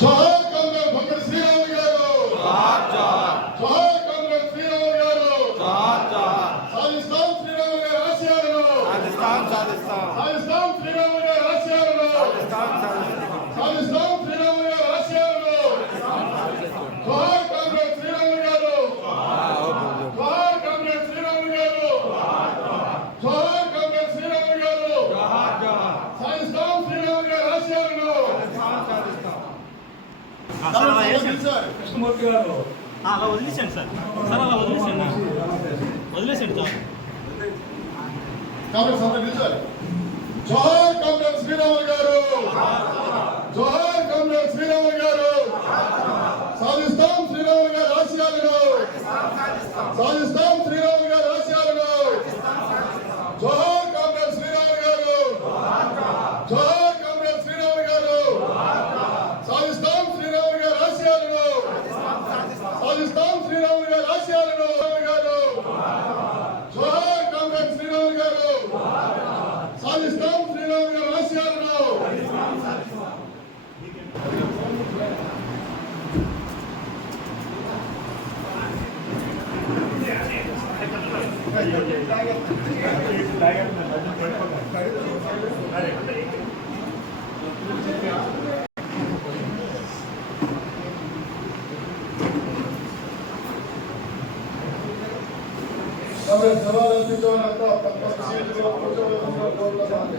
జోహార్ comrade Bhagat Sriramulu గారు, జోహార్ comrade Sriramulu గారు, సాధిస్తాం శ్రీరాములు గారి ఆశయాలను, సాధిస్తాం శ్రీరాములు గారి ఆశయాలను, సాధిస్తాం శ్రీరాములు గారి ఆశయాలను. జోహార్ కామ్రేడ్ శ్రీరాములు గారు, జోహార్ కామ్రేడ్ శ్రీరాములు గారు, జోహార్ కామ్రేడ్ శ్రీరాములు గారు, సాధిస్తాం శ్రీరాములు గారి ఆశయాలను. కృష్ణమూర్తి గారు అలా వదిలేసండి సార్, సార్ అలా వదిలేసండి, వదిలేసండి సార్. కాంగ్రెస్ అంతా నిలిచారు. జోహార్ కామ్రేడ్ శ్రీరాములు గారు, జోహార్ కామ్రేడ్ శ్రీరాములు గారు, సాధిస్తాం శ్రీరాములు గారి ఆశయాలను, సాధిస్తాం శ్రీరాములు గారి ఆశయాలను. జోహార్ కామ్రేడ్ శ్రీరాములు గారు, జోహార్ కామ్రేడ్ శ్రీరాములు గారు, సాధిస్తాం శ్రీరాములు గారి ఆశయాలను, సాధిస్తాం శ్రీరాములు గారి ఆశయాలను. జోహార్ కామ్రేడ్ శ్రీరాములు గారు, సాధిస్తాం శ్రీరాములు గారి ఆశయాలను. కాంగ్రెస్ సభాధ్యక్షులంతా తమ సీట్లలో కూర్చోవలసిందిగా కోరుతున్నాను.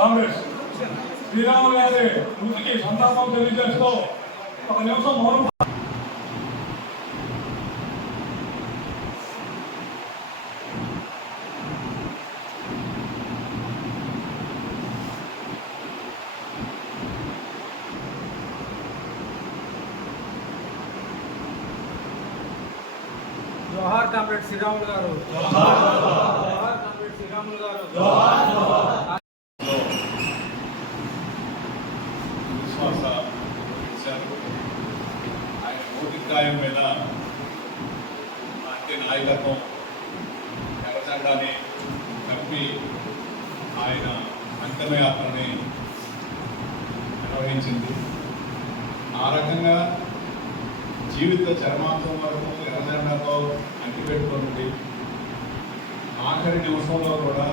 కాంగ్రెస్ శ్రీరాములు గారి మృతికి సంతాపం తెలియజేస్తూ ఒక నిమిషం మౌనం. జోహార్ కామ్రేడ్ శ్రీరాములు గారు, జోహార్ కామ్రేడ్ శ్రీరాములు గారు, జోహార్. విశ్వాస ఆయన భౌతికాయం మీద అంటే నాయకత్వం ఎర్రజెండాని కప్పి ఆయన అంతిమయాత్రని నిర్వహించింది. ఆ రకంగా జీవిత చర్మాంతం వరకు ఎర్రజెండాతో అంటిపెట్టుకుంటుంది. ఆఖరి నిమిషంలో కూడా